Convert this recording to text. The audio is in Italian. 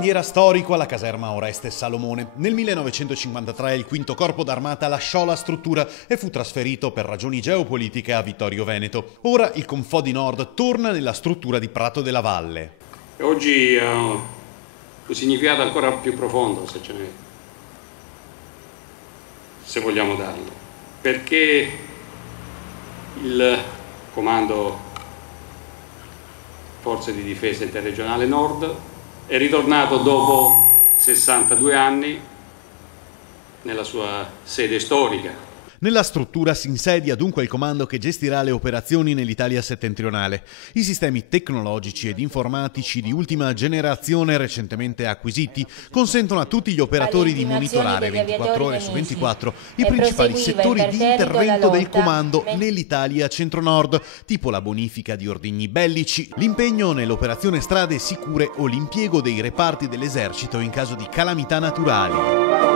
bandiera storico alla caserma Oreste Salomone. Nel 1953 il V Corpo d'Armata lasciò la struttura e fu trasferito per ragioni geopolitiche a Vittorio Veneto. Ora il Confodi Nord torna nella struttura di Prato della Valle. Oggi ha un significato ancora più profondo, se vogliamo darlo, perché il Comando Forze di Difesa Interregionale Nord è ritornato dopo 62 anni nella sua sede storica. Nella struttura si insedia dunque il comando che gestirà le operazioni nell'Italia settentrionale. I sistemi tecnologici ed informatici di ultima generazione recentemente acquisiti consentono a tutti gli operatori di monitorare 24 ore su 24 i principali settori di intervento del comando nell'Italia centro-nord, tipo la bonifica di ordigni bellici, l'impegno nell'operazione strade sicure o l'impiego dei reparti dell'esercito in caso di calamità naturali.